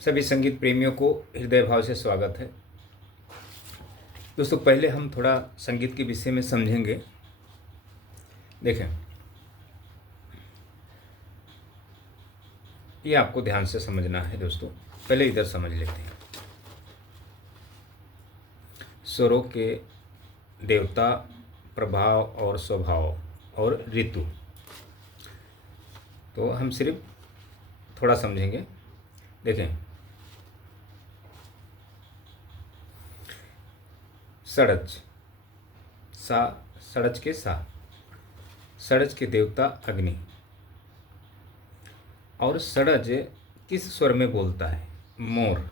सभी संगीत प्रेमियों को हृदय भाव से स्वागत है। दोस्तों, पहले हम थोड़ा संगीत के विषय में समझेंगे। देखें, ये आपको ध्यान से समझना है दोस्तों। पहले इधर समझ लेते हैं। स्वरों के देवता, प्रभाव और स्वभाव और ऋतु, तो हम सिर्फ थोड़ा समझेंगे। देखें, सड़च सा, सड़च के सा, सड़च के देवता अग्नि। और सड़ज किस स्वर में बोलता है? मोर।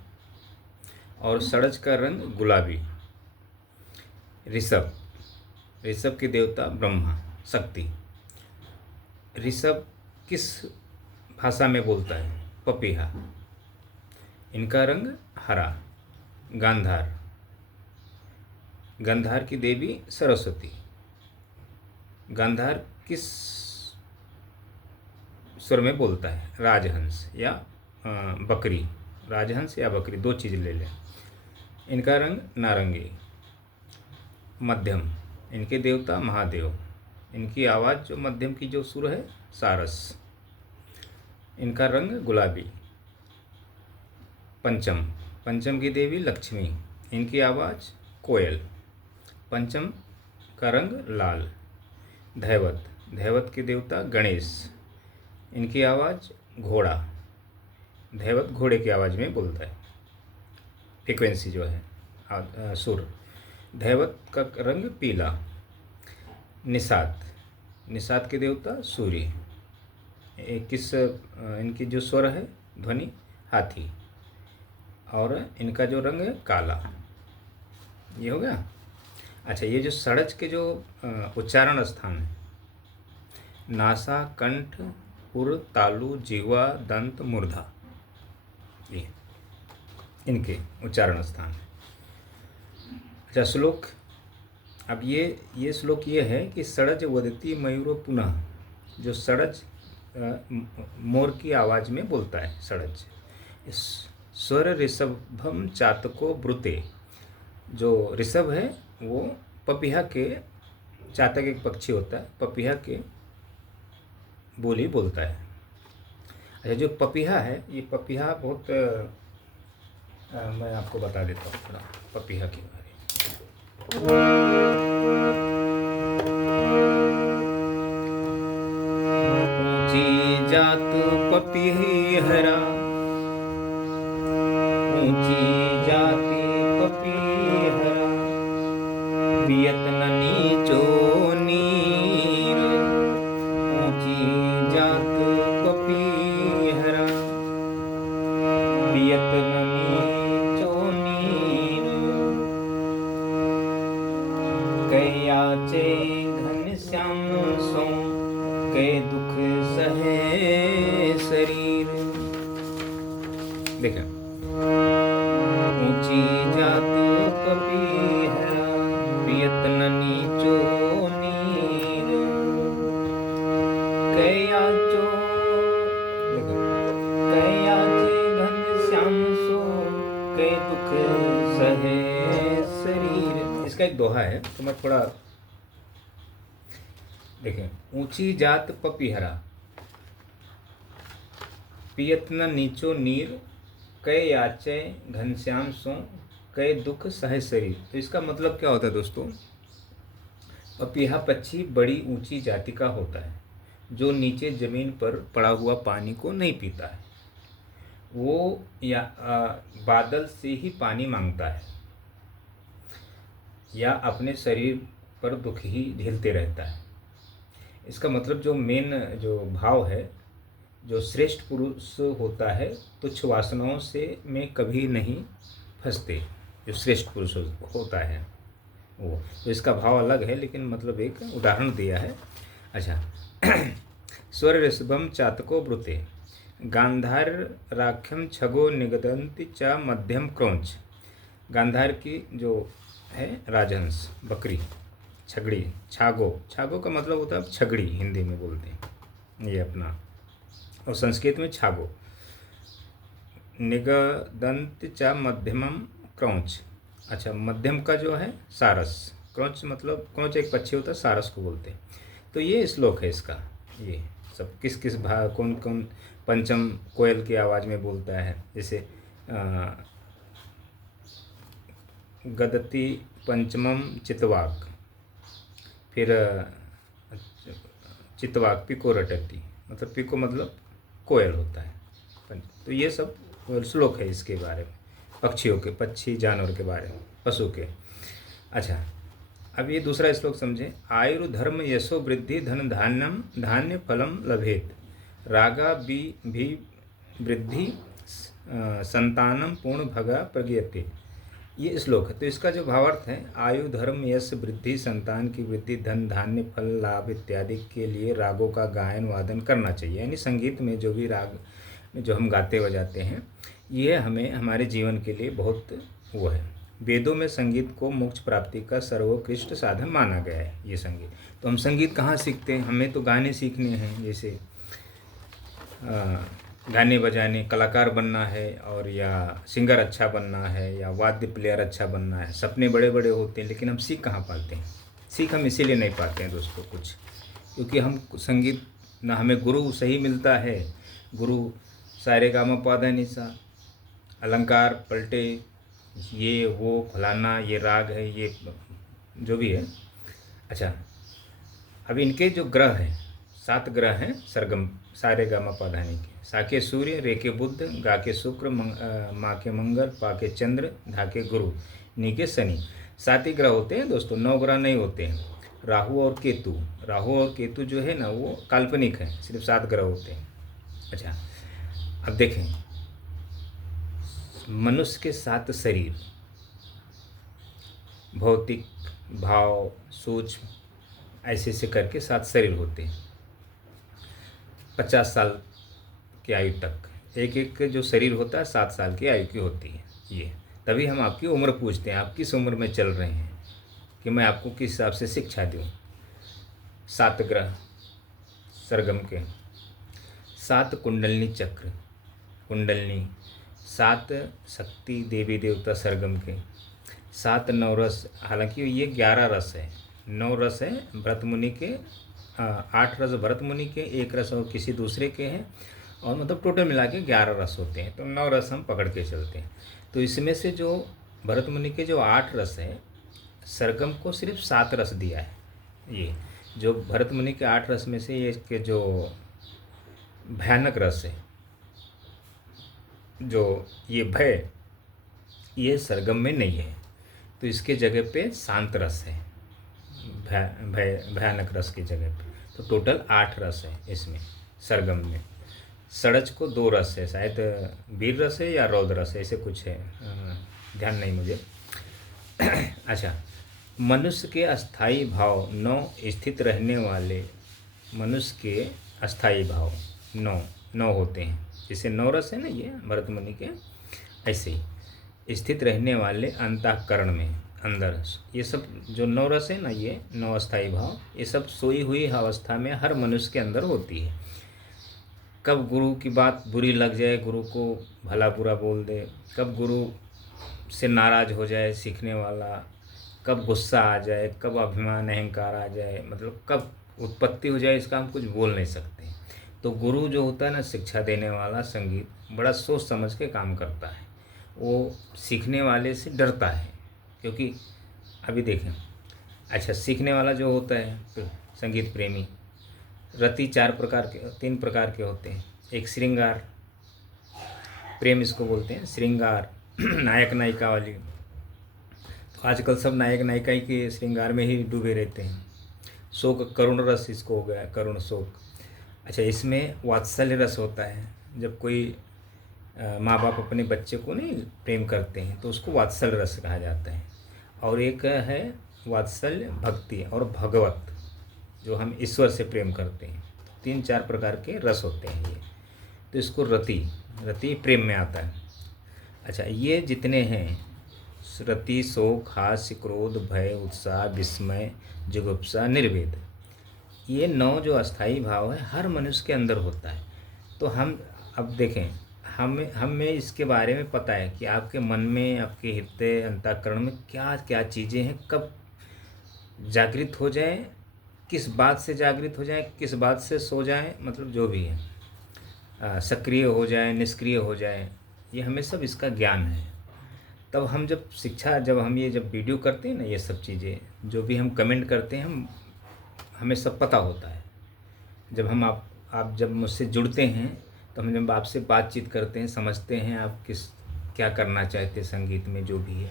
और सड़ज का रंग गुलाबी। ऋषभ, ऋषभ के देवता ब्रह्मा, शक्ति। ऋषभ किस भाषा में बोलता है? पपीहा। इनका रंग हरा। गांधार, गांधार की देवी सरस्वती। गांधार किस स्वर में बोलता है? राजहंस या बकरी। राजहंस या बकरी, दो चीज़ ले लें। इनका रंग नारंगी। मध्यम, इनके देवता महादेव। इनकी आवाज़ जो मध्यम की जो सुर है, सारस। इनका रंग गुलाबी। पंचम, पंचम की देवी लक्ष्मी। इनकी आवाज़ कोयल। पंचम का रंग लाल। धैवत, धैवत के देवता गणेश। इनकी आवाज़ घोड़ा। धैवत घोड़े की आवाज़ में बोलता है, फ्रिक्वेंसी जो है सुर। धैवत का रंग पीला। निषाद, निषाद के देवता सूर्य। इनकी जो स्वर है, ध्वनि, हाथी। और इनका जो रंग है काला। ये हो गया। अच्छा, ये जो सड़च के जो उच्चारण स्थान है, नासा, कंठ, पुर, तालु, जिह्वा, दंत, मूर्धा, ये इनके उच्चारण स्थान है। अच्छा, श्लोक। अब ये श्लोक ये है कि सड़ज वदति मयूरो पुनः। जो सड़ज मोर की आवाज़ में बोलता है, सड़ज। स्वर ऋषभम चातको ब्रुते। जो ऋषभ है वो पपीहा के, चातक एक पक्षी होता है, पपीहा के बोली बोलता है। अच्छा, जो पपीहा है, ये पपीहा बहुत मैं आपको बता देता हूँ थोड़ा पपीहा के बारे में। ऊंची जात पपीहरा, ऊंची जाति पपीहरा, पियत न नीचो नीर। ऊंची जात पपीहरा, पियत न नीचो नीर। कैयाचे घनश्याम सो, कै दुख सहे शरीर। देखें, ऊंची जात पपीहरा, पियत न नीचो नीर। कैयाचो, कैयाचे घनश्याम सो, कै दुख सहे शरीर। इसका एक दोहा है, तो मैं थोड़ा देखें। ऊंची जात पपीहरा, पियत न नीचो नीर। कै याचे घनश्याम सो, कै दुख सहे शरीर। तो इसका मतलब क्या होता है दोस्तों? पपीहा पक्षी बड़ी ऊंची जाति का होता है, जो नीचे जमीन पर पड़ा हुआ पानी को नहीं पीता है। वो बादल से ही पानी मांगता है, या अपने शरीर पर दुख ही झेलते रहता है। इसका मतलब जो मेन जो भाव है, जो श्रेष्ठ पुरुष होता है, तुच्छ वासनाओं से में कभी नहीं फंसते। जो श्रेष्ठ पुरुष होता है वो, तो इसका भाव अलग है, लेकिन मतलब एक उदाहरण दिया है। अच्छा, स्वर ऋषभम चातको ब्रुते, गांधार राख्यम छगो निगदंति च मध्यम क्रौंच। गांधार की जो है राजहंस, बकरी, छगड़ी, छागो। छागो का मतलब होता है छगड़ी, हिंदी में बोलते हैं ये अपना, और संस्कृत में छागो। निगदंत च मध्यमम क्रौंच। अच्छा, मध्यम का जो है सारस, क्रौंच मतलब क्रौंच एक पक्षी होता है, सारस को बोलते हैं। तो ये श्लोक है इसका। ये सब किस किस भाग, कौन कौन पंचम कोयल की आवाज़ में बोलता है, जैसे गदति पंचमम चितवाक, फिर चितवाक पिको रटती, मतलब पिको मतलब कोयल होता है। तो ये सब श्लोक है इसके बारे में, पक्षियों के, पक्षी जानवर के बारे में, पशु के। अच्छा, अब ये दूसरा श्लोक समझे। आयुर्धर्म यशो वृद्धि धन धान्यम धान्य फलम लभेत रागा भी वृद्धि संतानम पूर्ण भगा प्रगीयते। ये श्लोक है। तो इसका जो भावार्थ है, आयु धर्म यश वृद्धि, संतान की वृद्धि, धन धान्य फल लाभ इत्यादि के लिए रागों का गायन वादन करना चाहिए। यानी संगीत में जो भी राग में जो हम गाते बजाते हैं, ये हमें हमारे जीवन के लिए बहुत वो है। वेदों में संगीत को मोक्ष प्राप्ति का सर्वोत्कृष्ट साधन माना गया है ये संगीत। तो हम संगीत कहाँ सीखते हैं? हमें तो गाने सीखने हैं, जैसे गाने बजाने, कलाकार बनना है, और या सिंगर अच्छा बनना है, या वाद्य प्लेयर अच्छा बनना है। सपने बड़े बड़े होते हैं, लेकिन हम सीख कहाँ पाते हैं? सीख हम इसीलिए नहीं पाते हैं दोस्तों कुछ, क्योंकि हम संगीत ना हमें गुरु सही मिलता है। गुरु सारे गामा पाधा निसा, अलंकार पलटे, ये वो फलाना, ये राग है, ये जो भी है। अच्छा, अब इनके जो ग्रह हैं, 7 ग्रह हैं सरगम सारे गामा पाधानी के। सा के सूर्य, रे के बुध, गा के शुक्र, माँ के मंगल, पा के चंद्र, धा के गुरु, नी के शनि। 7 ही ग्रह होते हैं दोस्तों, 9 ग्रह नहीं होते हैं। राहु और केतु जो है ना, वो काल्पनिक है, सिर्फ 7 ग्रह होते हैं। अच्छा, अब देखें, मनुष्य के 7 शरीर, भौतिक, भाव, सूक्ष्म, ऐसे ऐसे करके 7 शरीर होते हैं। 50 साल की आयु तक एक एक जो शरीर होता है 7 साल की आयु की होती है ये। तभी हम आपकी उम्र पूछते हैं, आप किस उम्र में चल रहे हैं, कि मैं आपको किस हिसाब से शिक्षा दूँ। 7 ग्रह सरगम के, 7 कुंडलनी चक्र, कुंडलनी, 7 शक्ति देवी देवता सरगम के, 7 नवरस। हालांकि ये 11 रस है, 9 रस है भरत मुनि के, 8 रस भरत मुनि के, 1 रस और किसी दूसरे के हैं, और मतलब टोटल मिला के 11 रस होते हैं। तो 9 रस हम पकड़ के चलते हैं। तो इसमें से जो भरत मुनि के जो 8 रस है, सरगम को सिर्फ 7 रस दिया है। ये जो भरत मुनि के 8 रस में से ये के जो भयानक रस है, जो ये भय, ये सरगम में नहीं है। तो इसके जगह पे शांत रस है, भयानक रस की जगह पे। तो टोटल 8 रस है इसमें सरगम में। सड़च को 2 रस है, शायद वीर रस है या रौद्र रस है, ऐसे कुछ है, ध्यान नहीं मुझे। अच्छा, मनुष्य के अस्थाई भाव 9 स्थित रहने वाले, मनुष्य के अस्थाई भाव 9 होते हैं। जैसे 9 रस है ना ये भरत मुनि के, ऐसे ही स्थित रहने वाले अंतःकरण में अंदर, ये सब जो 9 रस है ना, ये 9 अस्थाई भाव, ये सब सोई हुई अवस्था में हर मनुष्य के अंदर होती है। कब गुरु की बात बुरी लग जाए, गुरु को भला बुरा बोल दे, कब गुरु से नाराज़ हो जाए सीखने वाला, कब गुस्सा आ जाए, कब अभिमान अहंकार आ जाए, मतलब कब उत्पत्ति हो जाए, इसका हम कुछ बोल नहीं सकते। तो गुरु जो होता है ना, शिक्षा देने वाला, संगीत बड़ा सोच समझ के काम करता है। वो सीखने वाले से डरता है, क्योंकि अभी देखें, अच्छा, सीखने वाला जो होता है संगीत प्रेमी, रति 3 प्रकार के होते हैं। एक श्रृंगार प्रेम, इसको बोलते हैं श्रृंगार, नायक नायिका वाली। तो आजकल सब नायक नायिका ही के श्रृंगार में ही डूबे रहते हैं। शोक, करुण रस इसको हो गया, करुण शोक। अच्छा, इसमें वात्सल्य रस होता है, जब कोई माँ बाप अपने बच्चे को नहीं प्रेम करते हैं तो उसको वात्सल्य रस कहा जाता है। और एक है वात्सल्य भक्ति और भगवत, जो हम ईश्वर से प्रेम करते हैं। 3-4 प्रकार के रस होते हैं ये। तो इसको रति प्रेम में आता है। अच्छा, ये जितने हैं, रति, शोक, हास्य, क्रोध, भय, उत्साह, विस्मय, जुगुप्सा, निर्वेद, ये 9 जो अस्थाई भाव है हर मनुष्य के अंदर होता है। तो हम अब देखें, हमें इसके बारे में पता है कि आपके मन में, आपके हृदय अंतःकरण में क्या क्या चीज़ें हैं, कब जागृत हो जाएं, किस बात से जागृत हो जाएं, किस बात से सो जाएं, मतलब जो भी है, सक्रिय हो जाएं, निष्क्रिय हो जाएं, ये हमें सब इसका ज्ञान है। तब हम जब शिक्षा, जब हम ये जब वीडियो करते हैं ना, ये सब चीज़ें जो भी हम कमेंट करते हैं, हमें सब पता होता है। जब हम आप जब मुझसे जुड़ते हैं, तो हम जब आपसे बातचीत करते हैं, समझते हैं आप क्या करना चाहते हैं संगीत में, जो भी है,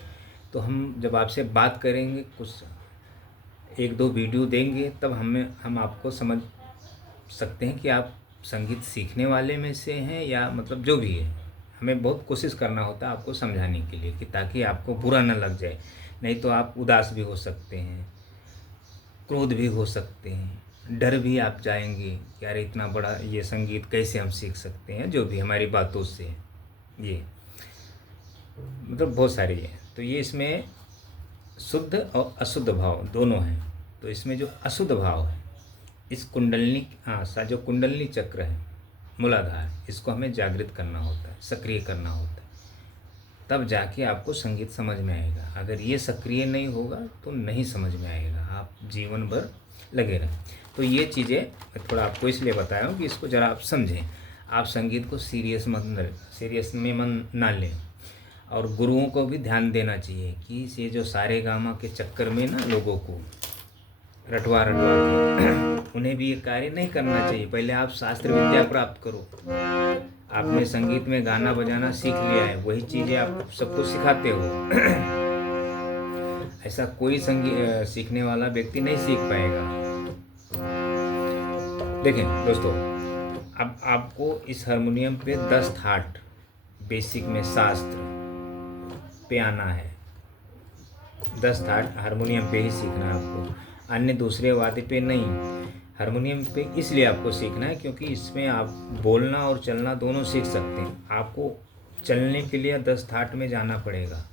तो हम जब आपसे बात करेंगे, कुछ 1-2 वीडियो देंगे, तब हम आपको समझ सकते हैं कि आप संगीत सीखने वाले में से हैं या मतलब जो भी है। हमें बहुत कोशिश करना होता है आपको समझाने के लिए, कि ताकि आपको बुरा न लग जाए। नहीं तो आप उदास भी हो सकते हैं, क्रोध भी हो सकते हैं, डर भी आप जाएंगे कि यार इतना बड़ा ये संगीत कैसे हम सीख सकते हैं, जो भी हमारी बातों से, ये मतलब बहुत सारी है। तो ये इसमें शुद्ध और अशुद्ध भाव दोनों हैं। तो इसमें जो अशुद्ध भाव है, इस कुंडलिनी, जो कुंडलिनी चक्र है, मूलाधार, इसको हमें जागृत करना होता है, सक्रिय करना होता है, तब जाके आपको संगीत समझ में आएगा। अगर ये सक्रिय नहीं होगा तो नहीं समझ में आएगा, आप जीवन भर लगे रहें। तो ये चीज़ें मैं थोड़ा आपको इसलिए बताया हूँ कि इसको ज़रा आप समझें। आप संगीत को सीरियस में मन ना लें, और गुरुओं को भी ध्यान देना चाहिए कि ये जो सारे गामा के चक्कर में ना लोगों को रटवा के उन्हें भी ये कार्य नहीं करना चाहिए। पहले आप शास्त्र विद्या प्राप्त करो। आपने संगीत में गाना बजाना सीख लिया है, वही चीज़ें आप सबको सिखाते हो। ऐसा कोई संगीत सीखने वाला व्यक्ति नहीं सीख पाएगा। देखें दोस्तों, अब आपको इस हारमोनियम पे 10 थाट बेसिक में शास्त्र पे आना है। 10 थाट हारमोनियम पे ही सीखना है आपको, अन्य दूसरे वाद्य पे नहीं। हारमोनियम पे इसलिए आपको सीखना है क्योंकि इसमें आप बोलना और चलना दोनों सीख सकते हैं। आपको चलने के लिए 10 थाट में जाना पड़ेगा,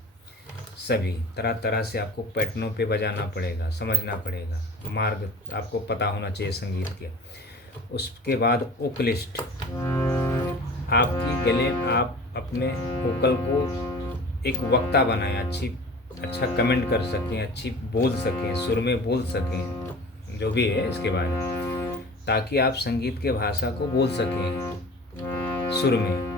सभी तरह तरह से आपको पैटर्नों पे बजाना पड़ेगा, समझना पड़ेगा, मार्ग आपको पता होना चाहिए संगीत के। उसके बाद ओकलिस्ट, आपकी गले, आप अपने वोकल को एक वक्ता बनाएं, अच्छा कमेंट कर सकें, अच्छी बोल सकें, सुर में बोल सकें, जो भी है इसके बारे में, ताकि आप संगीत के भाषा को बोल सकें सुर में।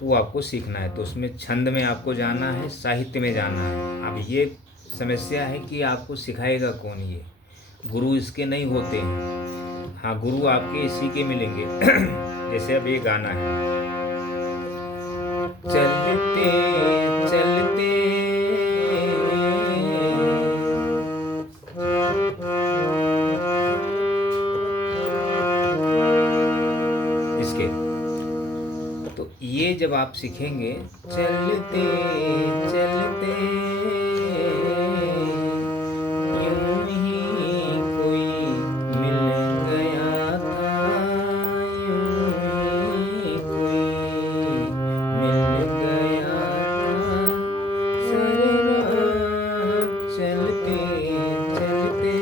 वो आपको सीखना है। तो उसमें छंद में आपको जाना है, साहित्य में जाना है। अब ये समस्या है कि आपको सिखाएगा कौन? ये गुरु इसके नहीं होते हैं। हाँ, गुरु आपके इसी के मिलेंगे। जैसे अब ये गाना है, चलते चलते इसके, तो ये जब आप सीखेंगे, चलते चलते यूं ही कोई मिल गया था, यूं ही कोई मिल गया था, सारी रात चलते चलते।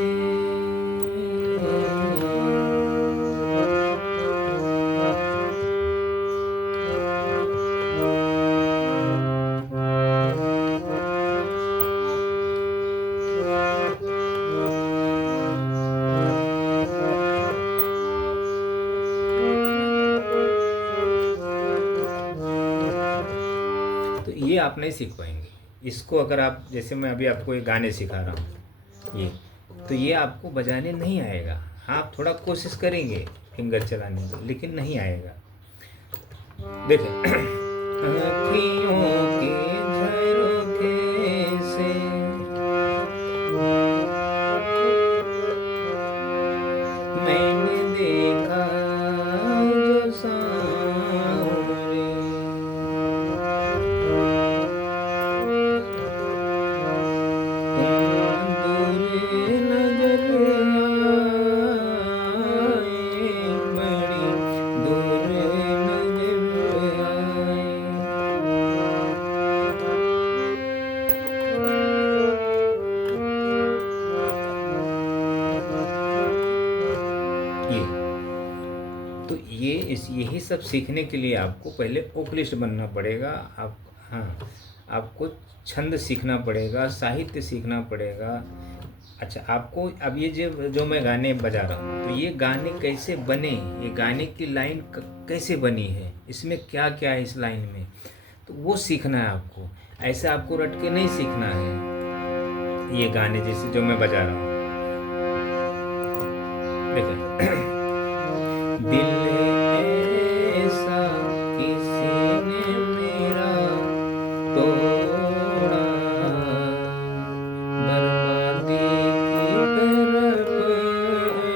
तो ये आप नहीं सीख पाएंगे इसको। अगर आप, जैसे मैं अभी आपको ये गाने सिखा रहा हूँ, ये तो ये आपको बजाने नहीं आएगा। हाँ, आप थोड़ा कोशिश करेंगे फिंगर चलाने की, लेकिन नहीं आएगा। देखें, अखियों के झरोखे से मैंने देखा जो सांवरे, दूर नजर आए, बड़ी दूर नजर आए। यही सब सीखने के लिए आपको पहले वोकलिस्ट बनना पड़ेगा। आप, हाँ, आपको छंद सीखना पड़ेगा, साहित्य सीखना पड़ेगा। अच्छा, आपको अब ये जो जो मैं गाने बजा रहा हूँ, तो ये गाने कैसे बने, ये गाने की लाइन कैसे बनी है, इसमें क्या क्या है इस लाइन में, तो वो सीखना है आपको। ऐसा आपको रट के नहीं सीखना है। ये गाने जैसे जो मैं बजा रहा हूँ, देखिए दिल ऐसा किसी ने मेरा तोड़ा, बर्बादी की तरफ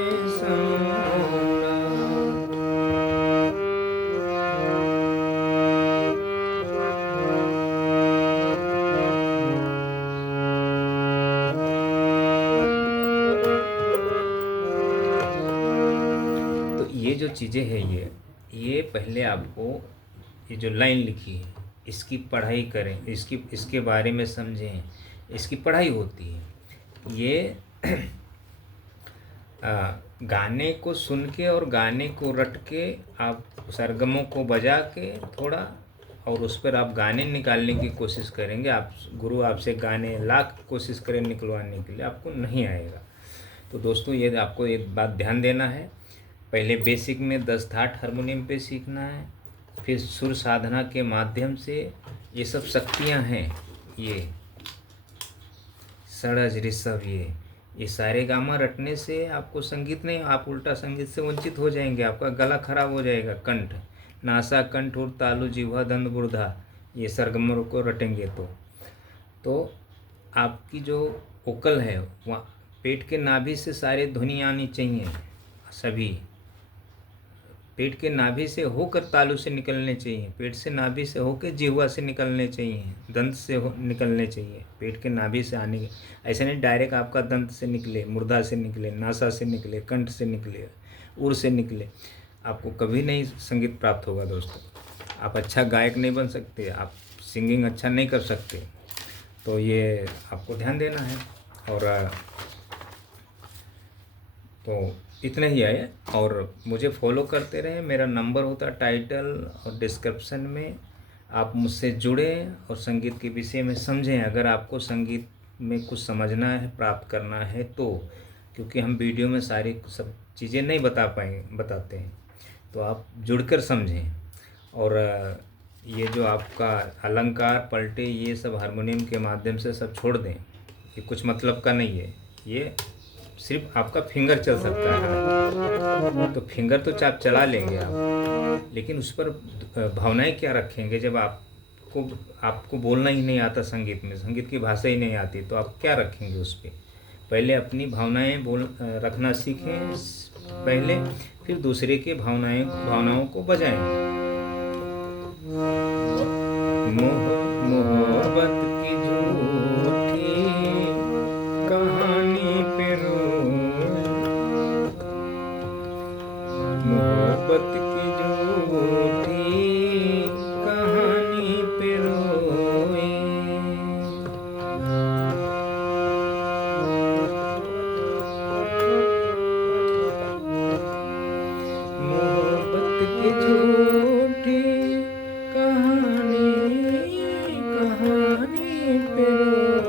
ऐसा मोड़ा। तो ये जो चीज़ें हैं, ये पहले आपको, ये जो लाइन लिखी है इसकी पढ़ाई करें, इसके बारे में समझें, इसकी पढ़ाई होती है। ये गाने को सुन के और गाने को रट के आप सरगमों को बजा के थोड़ा, और उस पर आप गाने निकालने की कोशिश करेंगे। आप गुरु आपसे गाने लाख कोशिश करें निकलवाने के लिए, आपको नहीं आएगा। तो दोस्तों, ये आपको एक बात ध्यान देना है, पहले बेसिक में 10 ठाट हारमोनियम पे सीखना है, फिर सुर साधना के माध्यम से ये सब शक्तियाँ हैं, ये षड्ज ऋषभ, ये सारे गामा रटने से आपको संगीत नहीं, आप उल्टा संगीत से वंचित हो जाएंगे, आपका गला खराब हो जाएगा। कंठ, नासा, कंठ और तालु, जिह्वा, दंड, गुर्दा, ये सरगमों को रटेंगे तो आपकी जो ओकल है वहाँ पेट के नाभि से सारे ध्वनि आनी चाहिए, सभी पेट के नाभि से होकर तालु से निकलने चाहिए, पेट से नाभि से होकर जिह्वा से निकलने चाहिए, दंत से निकलने चाहिए, पेट के नाभि से आने के, ऐसा नहीं डायरेक्ट आपका दंत से निकले, मुर्दा से निकले, नासा से निकले, कंठ से निकले, उर से निकले, आपको कभी नहीं संगीत प्राप्त होगा दोस्तों। आप अच्छा गायक नहीं बन सकते, आप सिंगिंग अच्छा नहीं कर सकते। तो ये आपको ध्यान देना है। और तो इतना ही है, और मुझे फॉलो करते रहें। मेरा नंबर होता है टाइटल और डिस्क्रिप्शन में, आप मुझसे जुड़ें और संगीत के विषय में समझें। अगर आपको संगीत में कुछ समझना है, प्राप्त करना है तो, क्योंकि हम वीडियो में सारी सब चीज़ें नहीं बताते हैं, तो आप जुड़कर समझें। और ये जो आपका अलंकार पलटे, ये सब हारमोनियम के माध्यम से सब छोड़ दें, ये कुछ मतलब का नहीं है। ये सिर्फ आपका फिंगर चल सकता है, तो फिंगर तो आप चला लेंगे आप, लेकिन उस पर भावनाएं क्या रखेंगे। जब आपको बोलना ही नहीं आता, संगीत में संगीत की भाषा ही नहीं आती, तो आप क्या रखेंगे उस पर। पहले अपनी भावनाएं रखना सीखें पहले, फिर दूसरे के भावनाओं को बजाएं। मोहब्बत की झूठी कहानी पे रोए, मोहब्बत की झूठी कहानी पे रोए। मोहब्बत की झूठी कहानी पे रोए।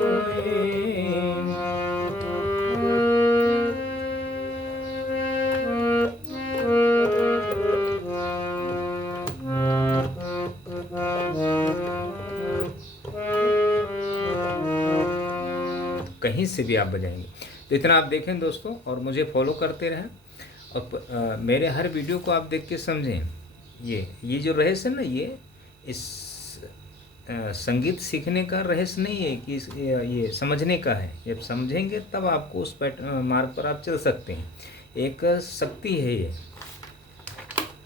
कहीं से भी आप बजाएंगे। तो इतना आप देखें दोस्तों, और मुझे फॉलो करते रहें, और मेरे हर वीडियो को आप देख के समझें। ये जो रहस्य है ना, ये इस संगीत सीखने का रहस्य नहीं है कि ये समझने का है। जब समझेंगे तब आपको उस मार्ग पर आप चल सकते हैं। एक शक्ति है, ये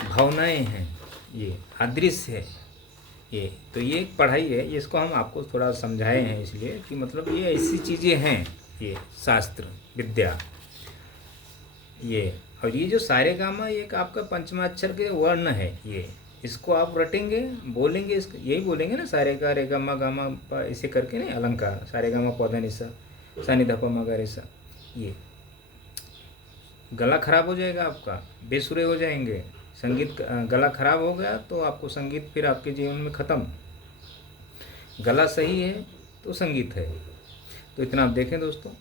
भावनाएं हैं, ये अदृश्य है, ये तो ये एक पढ़ाई है। ये इसको हम आपको थोड़ा समझाए हैं इसलिए कि मतलब ये ऐसी चीज़ें हैं, ये शास्त्र विद्या, ये। और ये जो सारे गामा, ये आपका पंचमाक्षर के वर्ण है, ये इसको आप रटेंगे, बोलेंगे, इसको यही बोलेंगे ना, सारे गा रे गामा गामा पा, ऐसे करके नहीं, अलंकार, सारे गामा पौधा निशा सा नि धा पा मा गा रे सा। ये गला खराब हो जाएगा आपका, बेसुरे हो जाएंगे, संगीत गला खराब हो गया तो आपको संगीत फिर आपके जीवन में ख़त्म। गला सही है तो संगीत है। तो इतना आप देखें दोस्तों।